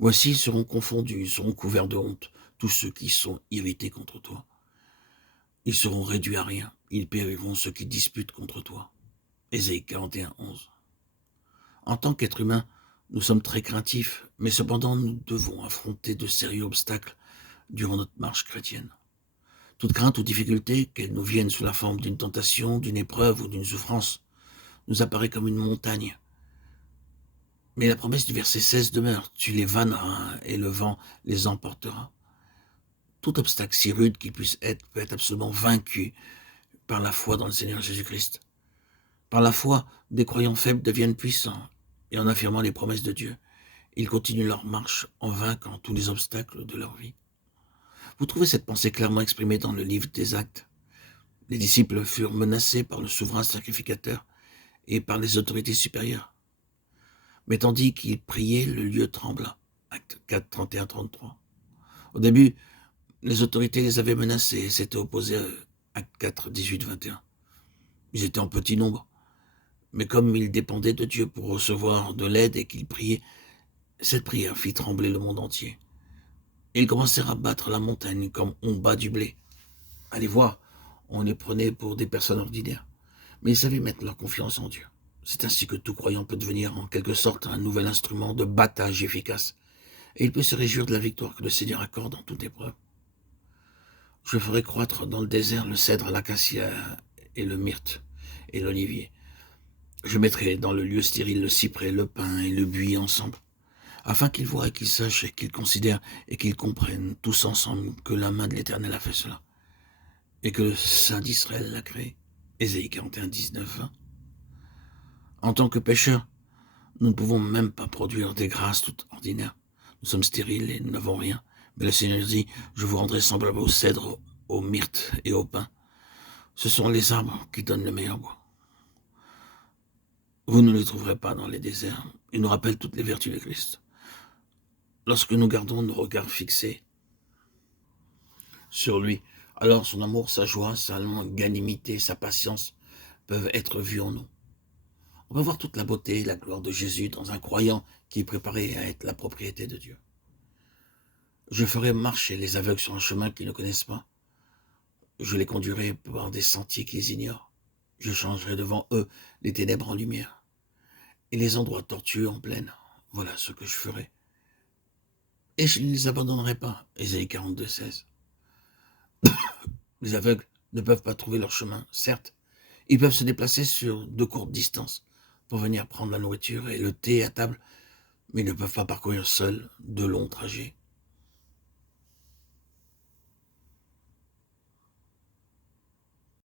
Voici, ils seront confondus, ils seront couverts de honte, tous ceux qui sont irrités contre toi. Ils seront réduits à rien, ils périront ceux qui disputent contre toi. Ésaïe 41, 11. En tant qu'être humain, nous sommes très craintifs, mais cependant nous devons affronter de sérieux obstacles durant notre marche chrétienne. Toute crainte ou difficulté, qu'elle nous vienne sous la forme d'une tentation, d'une épreuve ou d'une souffrance, nous apparaît comme une montagne. Mais la promesse du verset 16 demeure, tu les vanneras et le vent les emportera. Tout obstacle si rude qu'il puisse être peut être absolument vaincu par la foi dans le Seigneur Jésus-Christ. Par la foi, des croyants faibles deviennent puissants, et en affirmant les promesses de Dieu, ils continuent leur marche en vainquant tous les obstacles de leur vie. Vous trouvez cette pensée clairement exprimée dans le livre des Actes. Les disciples furent menacés par le souverain sacrificateur et par les autorités supérieures. Mais tandis qu'ils priaient, le lieu trembla. Acte 4, 31, 33. Au début, les autorités les avaient menacés et s'étaient opposés à eux. Acte 4, 18, 21. Ils étaient en petit nombre, mais comme ils dépendaient de Dieu pour recevoir de l'aide et qu'ils priaient, cette prière fit trembler le monde entier. Et ils commencèrent à battre la montagne comme on bat du blé. Allez voir, on les prenait pour des personnes ordinaires, mais ils savaient mettre leur confiance en Dieu. C'est ainsi que tout croyant peut devenir en quelque sorte un nouvel instrument de battage efficace, et il peut se réjouir de la victoire que le Seigneur accorde en toute épreuve. Je ferai croître dans le désert le cèdre, l'acacia et le myrte et l'olivier. Je mettrai dans le lieu stérile le cyprès, le pin et le buis ensemble, afin qu'ils voient et qu'ils sachent et qu'ils considèrent et qu'ils comprennent tous ensemble que la main de l'Éternel a fait cela, et que le Saint d'Israël l'a créé. Ésaïe 41, 19, 20. En tant que pécheurs, nous ne pouvons même pas produire des grâces toutes ordinaires. Nous sommes stériles et nous n'avons rien. Mais le Seigneur dit, je vous rendrai semblable au cèdre, au myrte et au pin. Ce sont les arbres qui donnent le meilleur bois. Vous ne les trouverez pas dans les déserts. Ils nous rappellent toutes les vertus de Christ. Lorsque nous gardons nos regards fixés sur lui, alors son amour, sa joie, sa longanimité, sa patience peuvent être vus en nous. On peut voir toute la beauté et la gloire de Jésus dans un croyant qui est préparé à être la propriété de Dieu. Je ferai marcher les aveugles sur un chemin qu'ils ne connaissent pas. Je les conduirai par des sentiers qu'ils ignorent. Je changerai devant eux les ténèbres en lumière et les endroits tortueux en plaine. Voilà ce que je ferai. Et je ne les abandonnerai pas. Ésaïe 42, 16. Les aveugles ne peuvent pas trouver leur chemin, certes. Ils peuvent se déplacer sur de courtes distances pour venir prendre la nourriture et le thé à table, mais ils ne peuvent pas parcourir seuls de longs trajets.